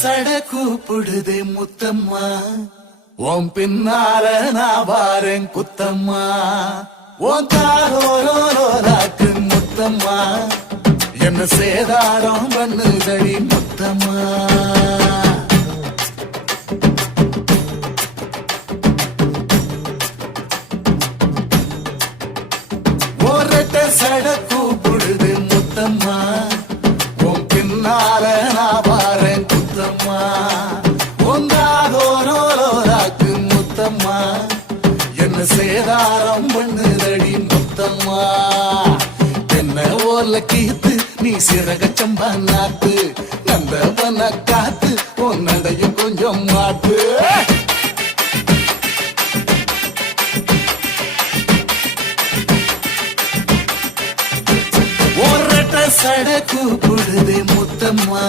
சட கூப்பிடுதே முத்தம்மா, உன் பின்னால நான் வாரேன் குத்தம்மா, உன் காரோராக்கு முத்தம்மா, என்ன சேதாரம் பண்ணுதடி முத்தம்மா. ஒரட்ட சட கூப்பிடுது முத்தம்மா, உன் பின்னால நான் வாரேன் குத்தம்மா, உங்காதோராக்கு முத்தம்மா, என்ன சேதாரம் பண்ணுதடி முத்தம்மா. என்ன ஓல கீத்து நீ சிறகச்சம்பா நாத்து, நந்தவன காத்து உன் நடையும் கொஞ்சம் மாட்டு. ஒரட்ட சட கூப்பிடுதே முத்தம்மா.